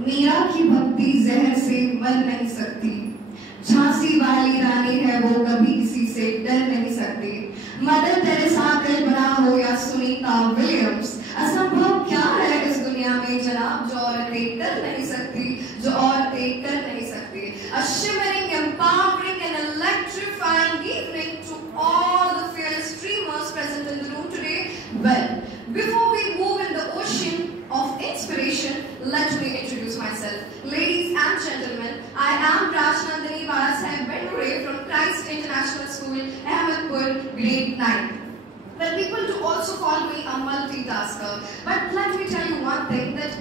मीरा की भक्ति जहर से मर नहीं सकती, झांसी वाली रानी है वो, कभी किसी से डर नहीं सकती। मदर टेरेसा कल्पना हो या सुनीता विलियम्स, असंभव क्या है इस दुनिया में जनाब, जो औरतें कर नहीं सकती, जो औरतें कर नहीं सकती। A shimmering, empowering and electrifying evening to all the fearless dreamers present in the room today. Well, before we move in the ocean of inspiration, let me introduce myself. Ladies and gentlemen, I am Rajnandini Balasaheb Bendure from Christ International School, Ahmedpur, grade 9. Well, people do also call me a multitasker, but let me tell you one thing, that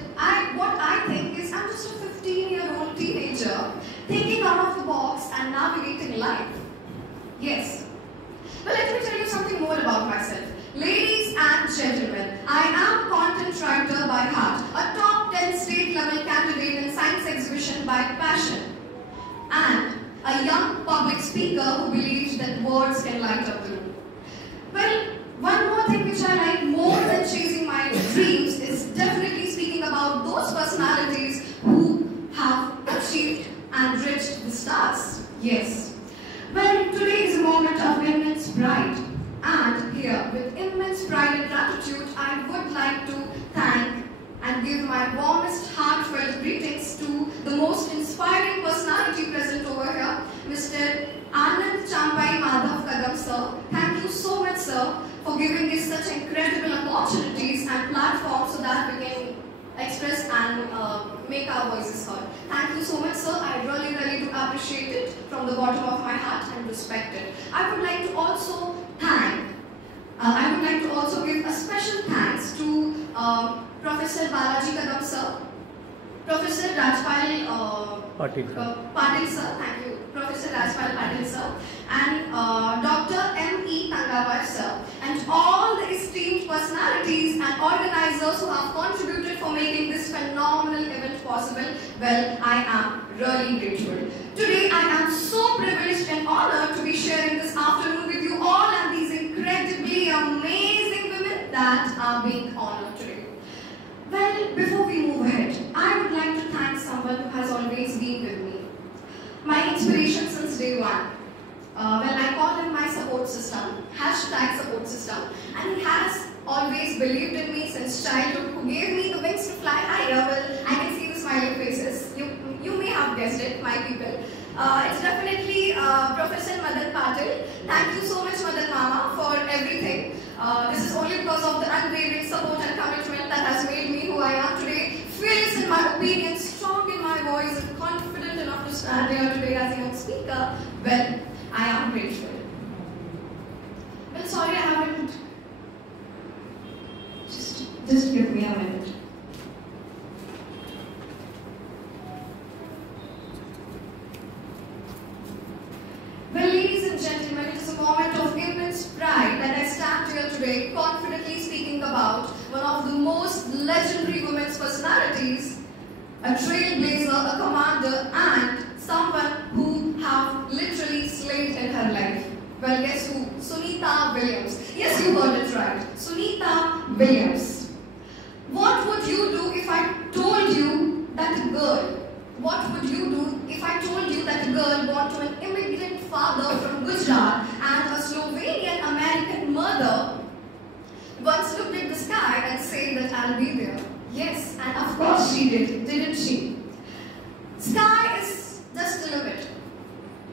what I think is I'm just a 15-year-old teenager thinking out of the box and navigating life. Yes. Well, let me tell you something more about myself. Ladies and gentlemen, I am a content writer by heart, a top 10 state level candidate in science exhibition by passion, and a young public speaker who believes that words can light up the room. Well, one more thing which I like more than chasing my dreams is definitely speaking about those personalities who have achieved and reached the stars. Yes. Well, today is a moment of immense pride. And here, with immense pride and gratitude, I would like to thank and give my warmest heartfelt greetings to the most inspiring personality present over here, Mr. Anand Champai Madhav Kadam sir. Thank you so much, sir, for giving us such incredible opportunities and platforms so that we can express and make our voices heard. Thank you so much, sir. I really do appreciate it from the bottom of my heart and respect it. I would like to also give a special thanks to Professor Balaji Kadam sir, Professor Rajpal Patil sir, thank you, Professor Rajpal Patil sir, and Dr. M.E. Tangawar sir, and all the esteemed personalities and organizers who have contributed for making this phenomenal event possible. Well, I am really grateful. Today, I am so privileged and honored to be sharing this afternoon with you all and these incredibly amazing women that are being honored today. Well, before we move ahead, I would like to thank someone who has always been with me. My inspiration since day one. Well, I call him my support system, hashtag support system, and he has always believed in me since childhood, who gave me the wings to fly higher. Well, I can see the smiling faces. You may have guessed it, my people. It's definitely Professor Madan Patil. Thank you so much, Madan Mama, for everything. This is only because of the unwavering support and commitment that has made me who I am today. Fearless in my opinion, strong in my voice, and confident enough to stand here today as a young speaker. Well, I am grateful. Well, sorry, I haven't. Just give me a minute. Well, ladies and gentlemen, it is a moment of immense pride that I stand here today confidently speaking about one of the most legendary women's personalities, a trailblazer, a commander, and someone who have literally slayed in her life. Well, guess who? Sunita Williams. Yes, you heard it right. Sunita Williams. What would you do if I told you that a girl? What would you do if I told you that a girl born to an immigrant father from Gujarat and a Slovenian American mother once looked at the sky and said that I'll be there? Yes, and of course she did, didn't she? Sky is just a limit.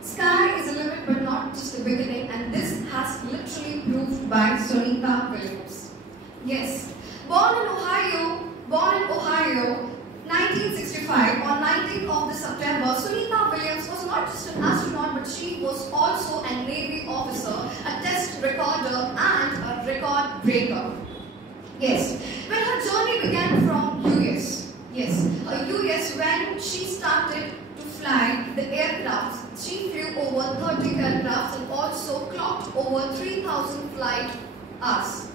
Sky is a limit, but not just the beginning, and this has literally proved by Sunita Williams. Yes, born in Ohio, 1965, on 19th of September, Sunita Williams was not just an astronaut, but she was also a Navy officer, a test recorder, and a record breaker. Yes, when her journey began from US. Yes, US when she started to fly the aircraft. She flew over 30 aircrafts and also clocked over 3,000 flight hours.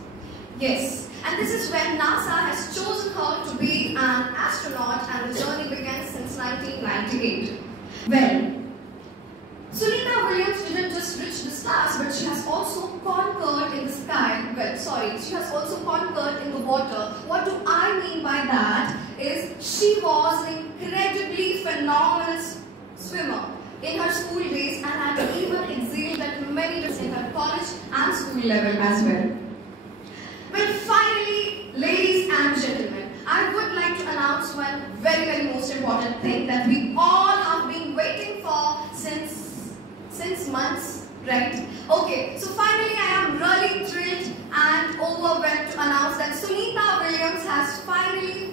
Yes, and this is when NASA has chosen her to be an astronaut, and the journey began since 1998. Well, Sunita Williams didn't just reach the stars, but she has also conquered in the sky. Well, sorry, she has also conquered in the water. What do I mean by that? is she was an incredibly phenomenal swimmer in her school days and had even excelled at many times in her college and school level as well. But finally, ladies and gentlemen, I would like to announce one very most important thing that we all have been waiting for since months, right? Okay, so finally I am really thrilled and overwhelmed to announce that Sunita Williams has finally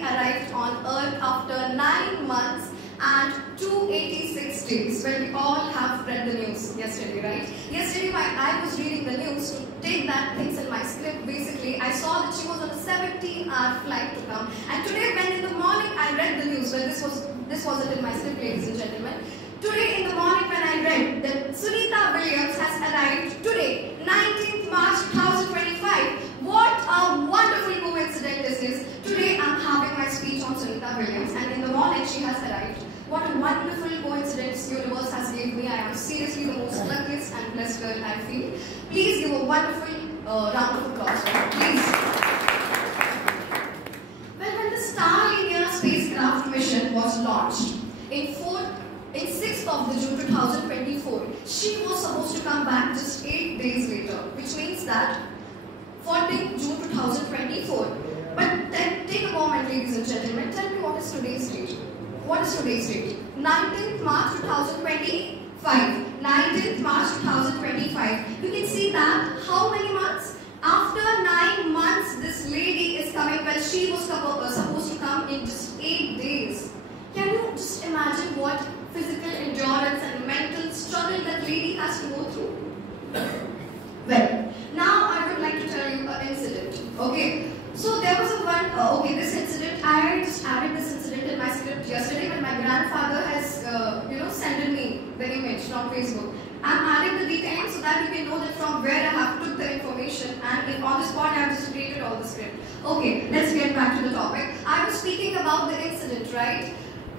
arrived on Earth after 9 months and 286 days. Well, we all have read the news yesterday, right? Yesterday I was reading the news to take that things in my script. Basically, I saw that she was on a 17-hour flight to come. And today when in the morning I read the news, well, this wasn't in my script, ladies and gentlemen. Today in the morning when I read that Sunita Williams has arrived today, 19th March 2025. What a wonderful coincidence this is. Today I'm having my speech on Sunita Williams and in the morning she has arrived. What a wonderful coincidence universe has given me. I am seriously the most luckiest and blessed girl I feel. Please give a wonderful round of applause for her, please. Well, when the Starliner spacecraft mission was launched in 6th of the June 2024, she was supposed to come back just 8 days later, which means that 14th June 2024. But then take a moment, ladies and gentlemen, tell me what is today's date? What is today's date? 19th March 2025. 19th March 2025. You can see that how many months? After 9 months, this lady is coming. Well, she was supposed to come in just 8 days. Can you just imagine what physical endurance and mental struggle that lady has to go through? Well, now I would like to tell you an incident. Okay, so there was this incident. I just added this incident in my script yesterday when my grandfather has, sent me the image from Facebook. I'm adding the details so that you can know that from where I have took the information, and on the spot I have just created all the script. Okay, let's get back to the topic. I was speaking about the incident, right?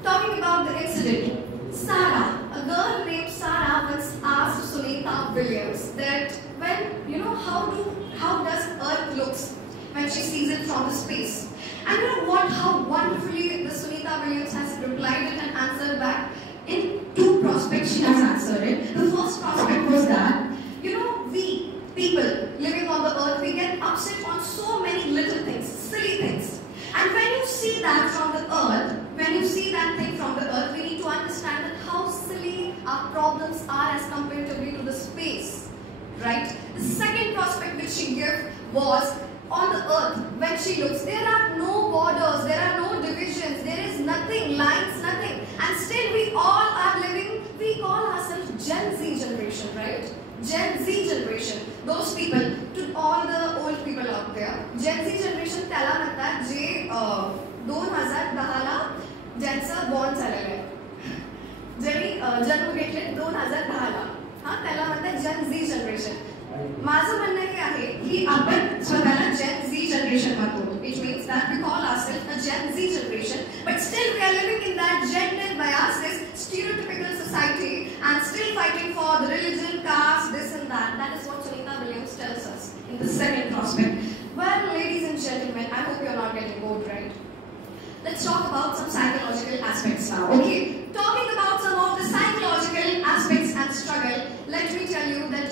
Talking about the incident. Sarah, a girl named Sarah once asked Sunita Williams that how does Earth looks when she sees it from the space? And you know what? How wonderfully the Sunita Williams has replied it and answered back. In 2 prospects she has answered it. The first prospect was that, we people living on the earth, we get upset on so many little things, silly things. And when you see that from the earth, when you see that thing from the earth, we need to understand that how silly our problems are as comparatively to the space, right? The second prospect which she gave was on the earth. When she looks, there are no borders, there are no divisions, there is nothing, lines, nothing. And still we all are living, we call ourselves Gen Z generation, right? Gen Z generation. Those people, to all the old people out there, Gen Z generation त्याला म्हणतात जे 2010 ला ज्यांचं born झालेलं आहे, ज्यांनी जन्म घेतले 2010 ला, त्याला म्हणतात Gen Z जनरेशन. माझं म्हणणं हे आहे की आपण स्वतःला Gen Z generation म्हणतो. It means that we call ourselves a Gen Z generation, but still we are living in that gender biases, stereotypical society, and still fighting for the religion, caste, this and that. That is what Sunita Williams tells us in the second prospect. Well, ladies and gentlemen, I hope you are not getting bored, right? Let's talk about some psychological aspects now. Okay, talking about some of the psychological aspects and struggle, let me tell you that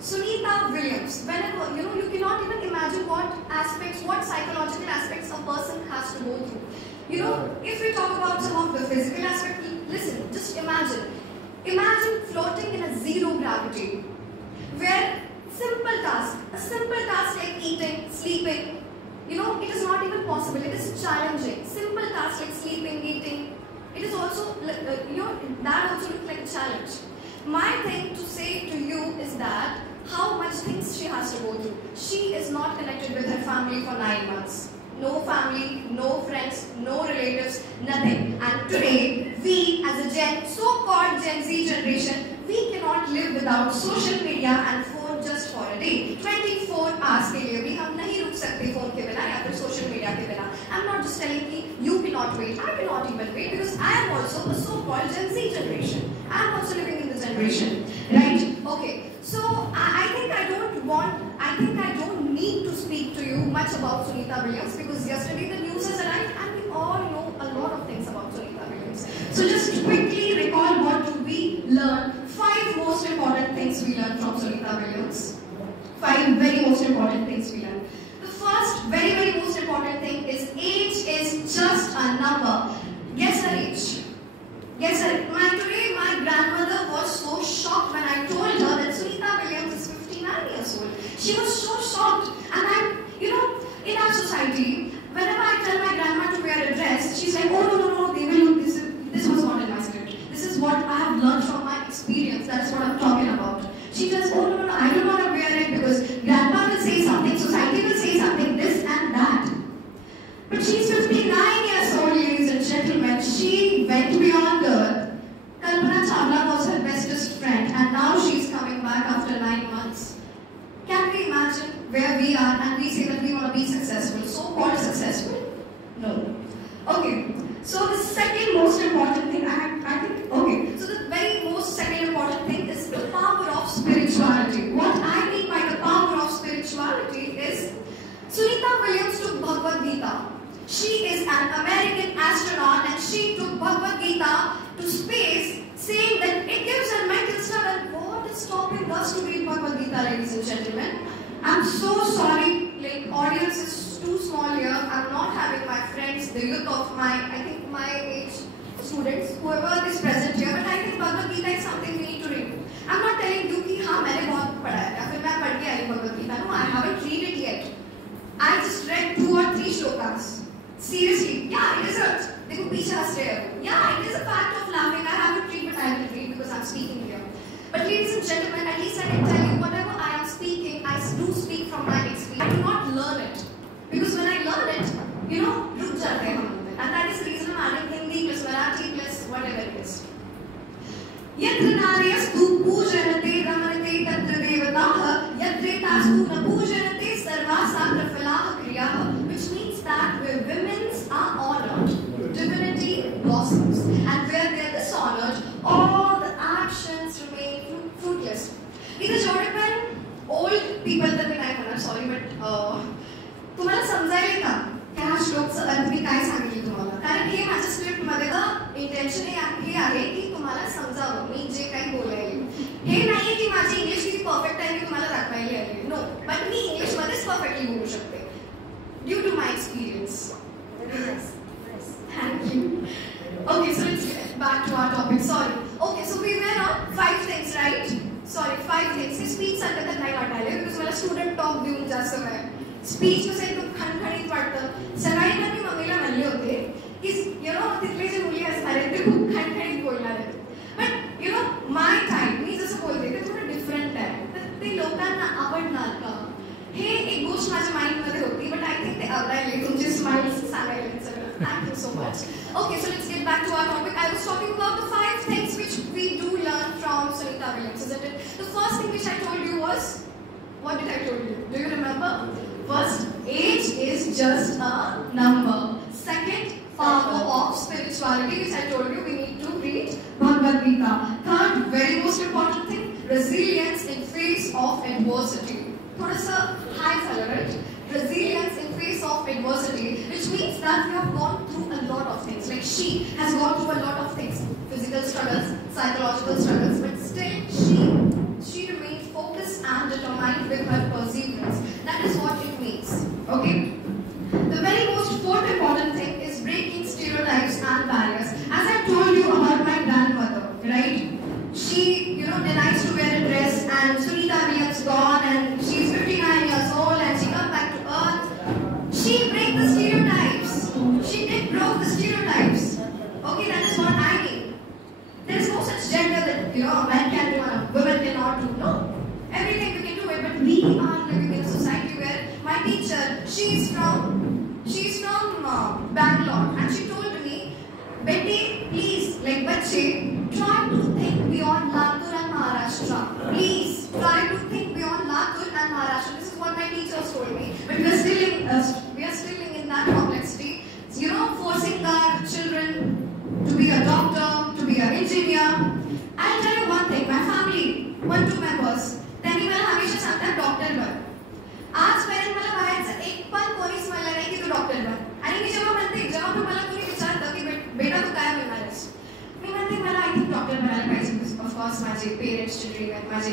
Sunita Williams, whenever, you cannot even imagine what psychological aspects a person has to go through. If we talk about some of the physical aspects, listen, just imagine floating in a zero gravity, where a simple task like eating, sleeping, it is not even possible, it is challenging. Simple tasks like sleeping, eating, it is also, that also looks like a challenge. My thing to say to you is that how much things she has to go through. She is not connected with her family for 9 months. No family, no friends, no relatives, nothing. And today, we as a so-called Gen Z generation, we cannot live without social media and phone just for a day. 24 hours के लिए भी हम नहीं रुक सकते phone के बिना या फिर social media के बिना. I'm not just telling you, you cannot wait. I cannot even wait because I am also a so-called Gen Z generation. I am also living in the generation, right? Okay. So I think I don't need to speak to you. much about Sunita Williams because yesterday the news has arrived and we all know a lot of things about Sunita Williams. So just quickly recall what do we learn. 5 most important things we learned from Sunita Williams. 5 very most important things we learned. The first very most important thing is age is just a number. Guess her age. Guess her. Today my grandmother was so shocked when I told her that Sunita Williams is 59 years old. She was so shocked. And I'm, in our society, whenever I tell my grandma to wear a dress, she's like, oh no, they will look, this was not in my script. This is what I have learned from my experience. That's what I'm talking about. She tells, oh no, I don't want to wear it because grandpa will say something, society will say something, this and that. But she's 59 years old, ladies and gentlemen. She went beyond earth. Kalpana Chawla was her bestest friend and now she's coming back after 9 months. Can we imagine where we are and we say that we want to be successful, so-called successful? No. Okay, so the second most important thing, so the very most second important thing is the power of spirituality. What I mean by the power of spirituality is Sunita Williams took Bhagavad Gita. She is an American astronaut and she took Bhagavad Gita to space, saying that it gives her mental struggle. What is stopping us to read Bhagavad Gita, ladies and gentlemen? I'm so sorry, audience is too small here. I'm not having my friends, the youth of my age students, whoever is present here, but I think Bhagavad Gita is something we need to read. I'm not telling you कि हाँ मैंने बहुत पढ़ा है या फिर मैं पढ़ के आई Bhagavad Gita. No, I haven't read it yet. I just read 2 or 3 shlokas. Seriously, yeah, it is a. देखो पीछे हंस रहे हैं. Yeah, it is a fact of laughing. I haven't read, but I will read because I'm speaking here. But ladies and gentlemen, at least I can tell you whatever I am speaking, I do speak from my experience. I do not learn it because when I learn it, रुक जाते हैं हम. And that is the reason I'm adding Hindi plus Marathi plus whatever it is. Yatra naryastu pujanate ramanate tatra devataha yatre tastu na pujanate sarvasa prafalaha kriyaha, which means that where women are honored, divinity blossoms, and where they are dishonored, all the actions remain fruitless. इधर जोड़े पर old people तर मी नाही म्हणणार, sorry, but तुम्हाला समजायला का ह्या श्लोकचं अर्थ मी काय सांगितले तुम्हाला, कारण हे माझ्या स्क्रिप्ट मध्ये इंटेन्शन हे आहे की तुम्हाला समजावं मी जे काही बोलायले. हे नाहीये की माझी इंग्लिश किती परफेक्ट आहे मी तुम्हाला दाखवायला आले. नो, बट मी इंग्लिश मध्येच परफेक्टली बोलू शकते due to my experience. Thank you. Okay, so let's get back to our topic. Sorry. Okay, so we were on 5 things, right? Sorry, 5 things. Speech संकट नाही वाटायला because मला स्टुडंट टॉक देऊन जास्त वेळ. स्पीच कसं एकदम खणखणीत वाटतं. सकाळी पण मी मम्मीला म्हणले होते की तिथले जे मुली असणार आहेत ते खूप खणखणीत बोलणार आहेत. बट माय टाइम मी जसं बोलते ते थोडं डिफरंट आहे. तर ते लोकांना आवडणार का हे एक गोष्ट माझ्या माइंडमध्ये होती. बट आय थिंक ते आवडायले तुमचे स्माइल्स सांगायले सगळं. Thank you so much. Okay, so let's get back to our topic. I was talking about the 5 things which we do learn from Sunita Williams, isn't it? The first thing which I told you was, what did I tell you? Do you remember? First, age is just a number. Second, power of spirituality, which I told you we need to read Bhagavad Gita. Third, very most important thing, resilience in face of adversity. Thoda sa high thala, right? Resilience in face of adversity, which means that we have gone through a lot of things. Like she has gone through a lot of things, physical struggles, psychological struggles, but still she remains focused and determined with her perseverance. That is what it means. Okay. The very most fourth important thing is breaking stereotypes and barriers. As I told you about my grandmother, right? She, denies to wear a dress, and Sunita Williams gone, and she's 59 years old, and she comes back to earth. She breaks the stereotypes. She did broke the stereotypes. Okay, that is what I mean. There is no such gender that men can do and women cannot do. No, everything we can do it. But we are living in a society where my teacher, she's from Bangalore, and she told me, "Betty, please, bachche, try to think beyond Latur and Maharashtra. Please, try to think beyond Latur and Maharashtra." This is what my teachers told me. But we are still living in that complexity. Forcing our children to be a doctor, to be an engineer. I'll tell you one thing. My family, 1-2 members, त्यांनी मला हमेशा सांगतात doctor बन. आजपर्यंत मला बाहेरचं एक पण ऑफकोर्स माझे पेरेंट्सचे ड्रीम आहेत, माझे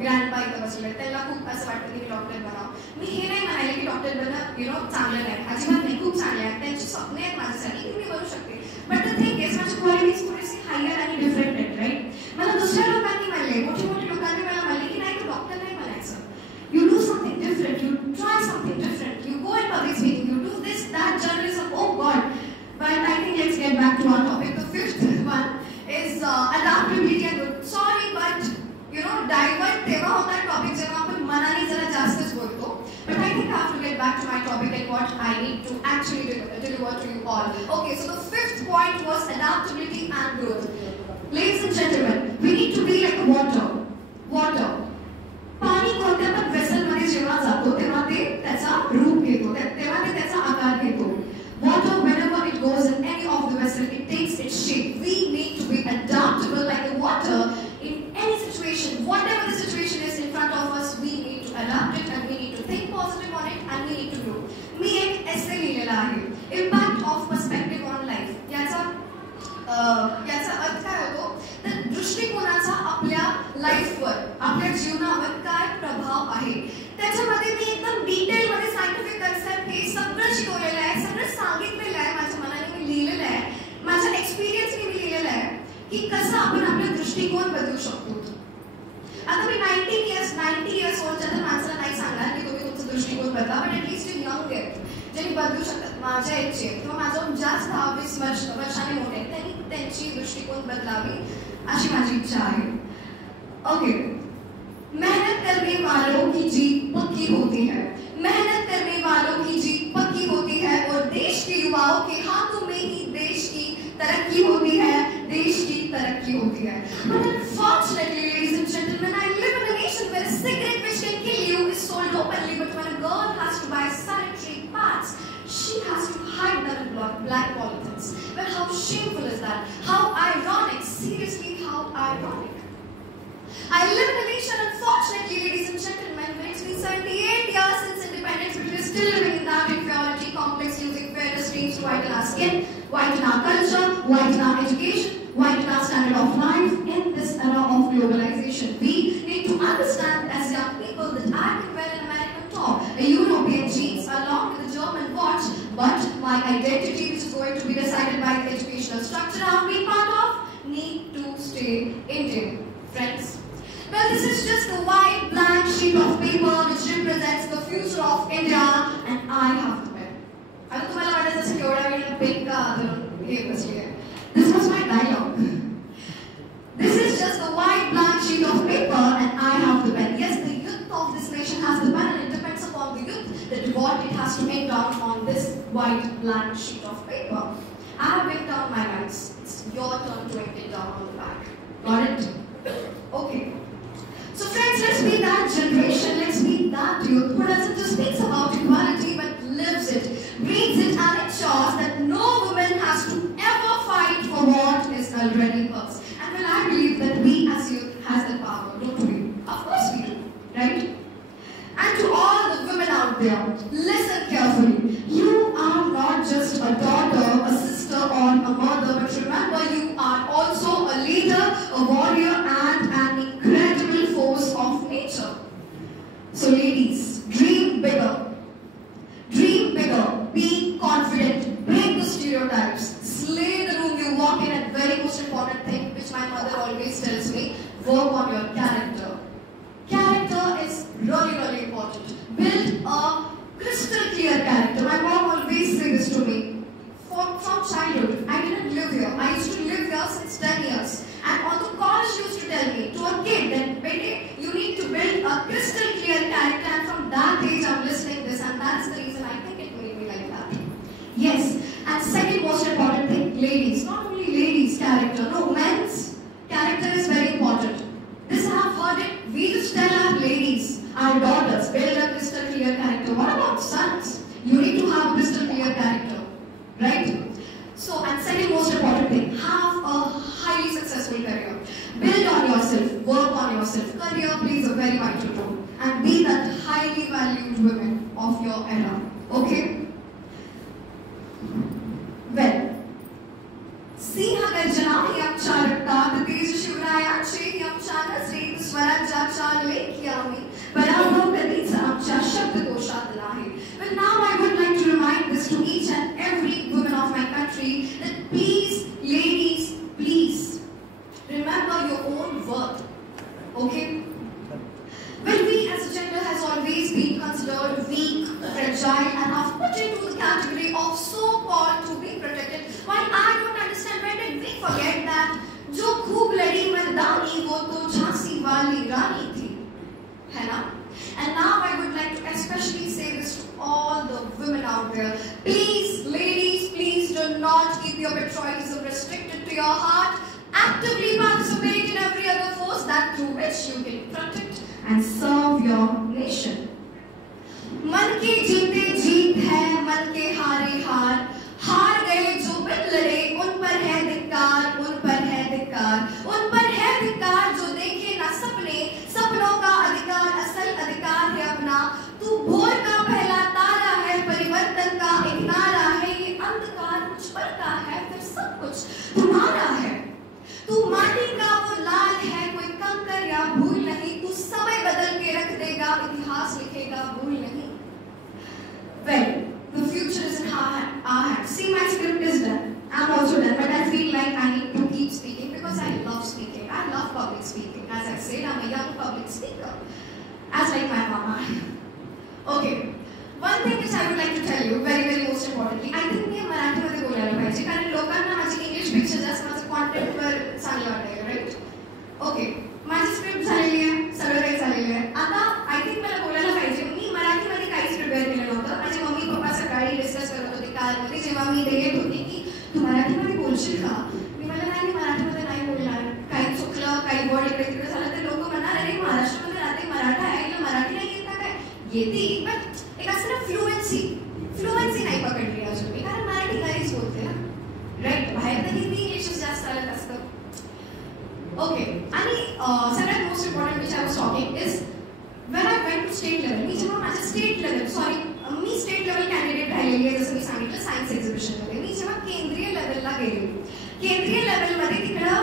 ग्रँडपा इथं बसलेले आहेत, त्यांना खूप असं वाटतं की मी डॉक्टर बनावं. मी हे नाही म्हणाले की डॉक्टर बनणं चांगलं नाही, अजिबात नाही, खूप चांगले आहेत, त्यांची स्वप्ने आहेत माझ्यासाठी की मी बनू शकते. बट द थिंग इज माझी क्वालिटीज थोडीशी हायर आणि डिफरंट आहेत, राईट. मला दुसऱ्या लोकांनी म्हणले, मोठे मोठे लोकांनी मला म्हणले की नाही, तू डॉक्टर नाही बनायचं, you do something different, you try something different, you go in public speaking, you do this that journalism. Oh god. But I think let's get back to our topic. The fifth one is adaptability and growth. Sorry, but divert तेव्हा होता topic जेव्हा आपण मनाने जरा जास्तच बोलतो. But I think I have to get back to my topic and what I need to actually deliver to you all. Okay, so the fifth point was adaptability and growth. Ladies and gentlemen, we need to be like a water. Water. पाणी कोणत्या पण vessel मध्ये जेव्हा जातो तेव्हा ते त्याचा रूप घेतो, तेव्हा ते त्याचा आकार घेतो. Water, whenever it goes in any of the vessel, it takes its shape. We need to be adaptable like the water in any situation. Whatever the situation is in front of us, we need to adapt it and we need to think positive on it and we need to grow. मी एक essay लिहिलेला आहे, Impact of Perspective on Life. याचा अर्थ काय होतो तर दृष्टिकोनाचा आपल्या लाईफवर, आपल्या जीवनावर काय प्रभाव आहे. त्याच्यामध्ये मी एकदम डिटेलमध्ये सायंटिफिक कन्सेप्ट हे सगळं शिकवलेलं आहे, सगळं सांगितलेलं आहे, माझ्या मनाने मी लिहिलेलं आहे, माझ्या एक्सपिरियन्सने मी लिहिलेलं आहे की कसं आपण आपला दृष्टिकोन बदलू शकतो. आता मी 90 इयर्स ओल्डच्या तर माणसाला नाही सांगणार की तुम्ही तुमचा दृष्टिकोन बदला, बट ॲटलीस्ट जे यंग आहेत, ज्यांनी बदलू शकतात, माझ्या एजचे किंवा माझं जास्त 20 वर्षाने मोठे आहेत, त्यांनी त्यांची दृष्टिकोन बदलावी अशी माझी इच्छा आहे. ओके. मेहनत करने वालों की जीत पक्की होती है, मेहनत करने वालों की जीत पक्की होती है और देश के युवाओं के हाथों में ही देश की तरक्की होती है, देश की तरक्की होती है. But unfortunately, ladies and gentlemen, I live in a nation where a cigarette which can kill you is sold openly, but when a girl has to buy sanitary pads, she has to hide them in black polythenes. Well, how shameful is that? How ironic, seriously, how ironic. I live in a nation, unfortunately, ladies and gentlemen, where it's been 78 years since independence, but we're still living in that inferiority complex, using various streams to whiten our skin, whiten our culture, whiten our education, whiten our standard of life in this era of globalization. We need to understand as young people that I can wear an American top, a European jeans, along with a German watch, but my identity, which is going to be decided by the educational structure I'm being part of, need to stay Indian. Friends, well, this is just a white blank sheet of paper which represents the future of India, and I have to pen. आता तुम्हाला वाटत असेल एवढ्या वेळी pen का धरून हे बसली आहे. This was my dialogue. This is just a white blank sheet of paper, and I have the pen. Yes, the youth of this nation has the pen, and it depends upon the youth that what it has to make down on this white blank sheet of paper. I have written down my lines. It's your turn to write it down on the back. Got it? Okay. So friends, let's be that generation, let's be that youth who doesn't just speaks about equality but lives it, breathes it, and ensures that no woman has to ever fight for what is already hers. And well, I believe that we as youth has the power, don't we? Of course we do, right? And to all the women out there, listen carefully. You are not just a daughter, a sister, or a mother, but remember you are also a leader, a warrior, and an incredible force of nature. So ladies, dream bigger. Dream bigger. Be confident. Break the stereotypes. Slay the room you walk in. And very most important thing, which my mother always tells me, work on your character. Character is really, really important. Build a crystal clear character. My mom always says this to me. From childhood, I didn't live here. I used to live here since 10 years. And on the call, she used to tell me, to a kid, that, Bete, you need to build a crystal clear character. And from that age, I'm listening this. And that's the reason I think it made me like that. Yes. And second most important thing, ladies. Not only ladies' character. No, men's character is very important. This I have heard it. We just tell our ladies, our daughters, build a crystal clear character. What about sons? You need to have crystal clear character. Right? So, and second most important thing, have a highly successful career. Build on yourself, work on yourself. Career plays a very vital role. And be that highly valued woman of your era. Okay? Well, see how गर्जना आमच्या रक्तात, तेज शिवरायांचे आमच्या नजरेत, स्वराज्याच्या लेखी आम्ही, पराभव कधीच आमच्या शब्दकोशात नाही. But now I would like to remind this to each and every woman of my country that please, ladies, please remember your own worth. Okay? Well, we as a gender has always been considered weak, fragile, and are put into the category of so-called to be protected. While I don't understand, when did we forget that जो खूब लड़ी मर्दानी वो तो झांसी वाली रानी थी, है ना? And now I would like to especially say this to all the women out there. Please, ladies, please do not keep your patriotism restricted to your heart. Actively participate in every other force that through which you can protect and serve your nation. मन के जीते जीत है, मन के हारे हार, हार गए जो बिन लड़े, उन पर है धिक्कार, उन पर है धिक्कार, उन पर है धिक्कार जो देखे ना सपने, सपनों का अधिकार असल अधिकार है अपना. तू भोर का पहला तारा है, परिवर्तन का एक नारा है, ये अंधकार कुछ पर का है, फिर सब कुछ तुम्हारा है. तू माटी का वो लाल है, कोई कंकर या भूल नहीं, तू समय बदल के रख देगा, इतिहास लिखेगा भूल नहीं. Well, the future is in our hands. See, my script is done. I'm also done, but I feel like I need to keep speaking because I love speaking. I love public speaking. As I said, I'm a young public speaker, as like my mama. Okay, one thing which I would like to tell you, very very most importantly, I think मी मराठीमध्ये बोलायला पाहिजे कारण लोकांना माझी English पेक्षा जास्त माझं कॉन्टेंटवर चांगलं वाटायला, राईट? ओके, माझी स्क्रिप्ट झालेली आहे, सगळं काही झालेलं आहे. आता आय थिंक मला बोलायला पाहिजे. मी मराठीमध्ये काहीच प्रिपेअर केलं नव्हतं. माझे मम्मी पप्पा सकाळी डिस्कस करत होते कारमध्ये जेव्हा मी इथे येत होती की तू मराठीमध्ये बोलशील का? मी मला नाही, मराठीमध्ये नाही बोलणार. काही चुकलं, काही वर्ड इकडे तिकडे झालं तर लोक म्हणणार अरे महाराष्ट्रामध्ये राहते, मराठा आहे, हिला मराठी नाही येत का काय? येते, पण एक असं ना फ्लुएन्सी नाही पकडली अजून मी, कारण मराठी घरीच बोलते ना, राईट? बाहेर तर हिंदी इंग्लिशच जास्त चालत असतं. ओके, आणि सगळ्यात most important which I was talking is when I went to state level, मी जेव्हा माझ्या मी स्टेट लेवल कॅन्डिडेट राहिलेली आहे, जसं मी सांगितलं सायन्स एक्झिबिशनमध्ये. मी जेव्हा केंद्रीय लेवलला गेले, केंद्रीय लेवलमध्ये तिकडं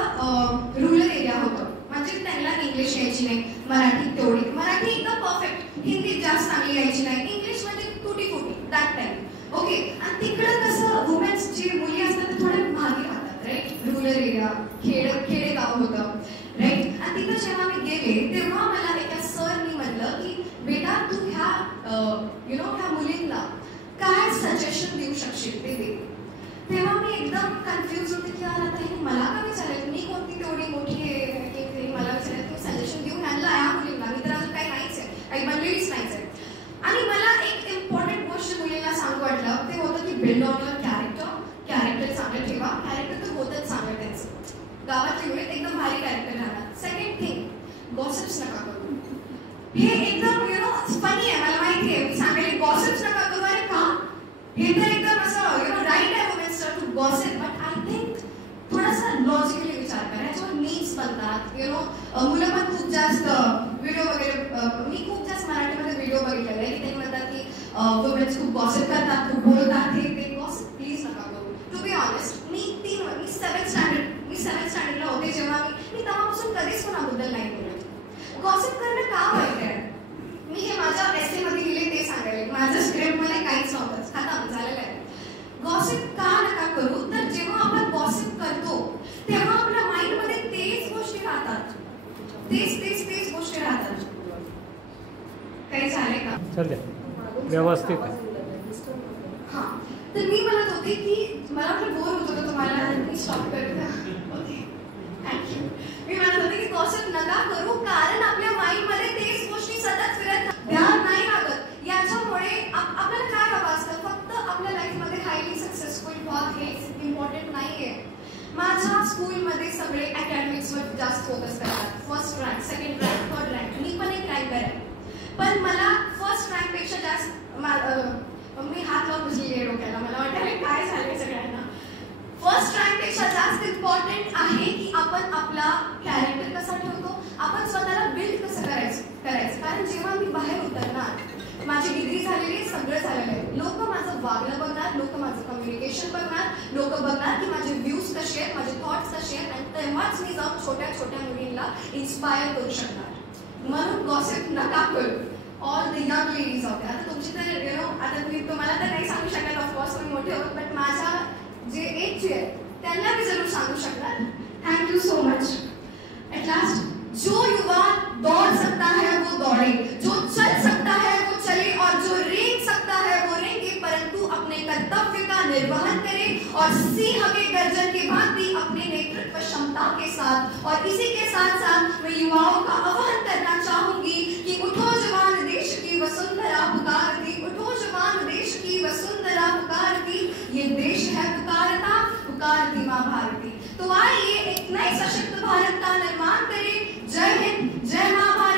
रूरल एरिया होतं, म्हणजे त्यांना इंग्लिश यायची नाही, मराठी तेवढी, मराठी एकदम परफेक्ट, हिंदी जास्त चांगली यायची नाही, इंग्लिश म्हणजे तुटी फुटी दॅट टाइम. ओके, आणि तिकडं कसं वुमेन्स जी मुली असतात ते थोड्या मागे राहतात, राईट? रूरल एरिया, खेडेगाव होतं, राईट? आणि तिथं जेव्हा मी गेले तेव्हा मला एका सरनी म्हणलं की बेटा तू ह्या ह्या मुलींना काय सजेशन देऊ शकशील ते दे. तेव्हा मी एकदम कन्फ्युज होते की यार आता हे मला का विचारायचं, मी कोणती तेवढी मोठी आहे की मला विचारायचं की सजेशन देऊन आणलं ह्या मुलींना, मी तर अजून काही नाहीच आहे, काही बनलेलीच नाहीच आहे. आणि मला एक इम्पॉर्टंट गोष्ट मुलींना सांगू वाटलं ते होतं की बिल्ड ऑन युअर कॅरेक्टर चांगलं ठेवा. कॅरेक्टर तर होतच चांगलं त्यांचं, गावात युनिट एकदम भारी कॅरेक्टर राहणार. सेकंड थिंग, गॉसिप्स नका करू. हे एकदम फनी आहे, मला माहिती आहे, मी सांगेल गॉसिप्स नका करू. अरे का? हे तर एकदम असं राईट आहे women's to gossip, but I think थोडासा लॉजिकली विचार करा. याच्यावर मीम्स बनतात, मुलं पण खूप जास्त व्हिडिओ वगैरे, मी खूप जास्त मराठीमध्ये व्हिडिओ बघितलेले आहे की ते म्हणतात की वुमेन्स खूप गॉसिप करतात, खूप बोलतात. हे गॉसिप प्लीज नका करू. टू बी ऑनेस्ट, मी सेव्हन्थ स्टँडर्डला होते जेव्हा मी तेव्हापासून कधीच कोणाबद्दल नाही बोलत. गॉसिप करणं का वाईट आहे? मी हे माझ्या एसे मध्ये लिहिले ते सांगायला, माझ्या स्क्रिप्ट मध्ये काहीच नव्हतंच, खतम झालेलं आहे. गॉसिप का नका करू, तर जेव्हा आपण गॉसिप करतो तेव्हा आपल्या माइंड मध्ये तेच गोष्टी राहतात, तेच गोष्टी राहतात. काही झाले का? व्यवस्थित आहे. हा, तर मी म्हणत होते की मला वाटलं बोर होत होतं तुम्हाला, मी स्टॉप करूया. Okay, thank you. मी म्हणत होते की गॉसिप नका करू कारण आपल्या माइंड मध्ये तेच गोष्टी सतत फिरत ध्यान नाही लागत. याच्यामुळे आपल्याला काय हवं असतं, फक्त आपल्या लाईफमध्ये हायली सक्सेसफुल व्हा, हे इम्पॉर्टंट नाहीये. माझ्या स्कूलमध्ये सगळे अकॅडमिक्सवर जास्त फोकस करतात, first rank, second rank, third rank. मी पण एक रँकर आहे, पण मला फर्स्ट रँकपेक्षा जास्त मी हात लावून बसलेली डोक्याला, मला वाटायला काय झालंय सगळ्यांना. फर्स्ट रँकपेक्षा जास्त इम्पॉर्टंट आहे की आपण आपला कॅरेक्टर कसा ठेवतो, आपण स्वतःला बिल्ड कसं करायचं. कारण जेव्हा मी बाहेर उतरणार, माझी डिग्री झालेली आहे, सगळं झालेलं आहे, लोक माझं वागणं बघणार, लोक माझं कम्युनिकेशन बघणार, लोक बघणार की माझे व्ह्यूज कसे आहेत, माझे थॉट्स इन्स्पायर करू शकणार. म्हणून गॉसिप नका करू. All the young ladies out there. आता तुमची तर आता तुम्हाला तर नाही सांगू शकणार, ऑफकोर्स तुम्ही मोठे होत, बट माझ्या जे एजचे आहेत त्यांना मी जरूर सांगू शकणार. Thank you so much. At last, जो युवा दौड़ सकता है वो दौड़े, जो चल सकता है वो चले, और जो रेंग सकता है वो रेंगे, परंतु अपने कर्तव्य का निर्वहन करे और सिंह के गर्जन के भांति अपने नेतृत्व क्षमता के साथ. और इसी के साथ साथ मैं युवाओं का आह्वान करना चाहूंगी कि उठो जवान, देश की वसुंधरा पुकारती, उठो जवान, देश की वसुंधरा पुकारती, ये देश है पुकारता, पुकारती माँ भारती. तो आइए एक नए सशक्त भारत का निर्माण करें. जय हिंद, जय माँ भारती.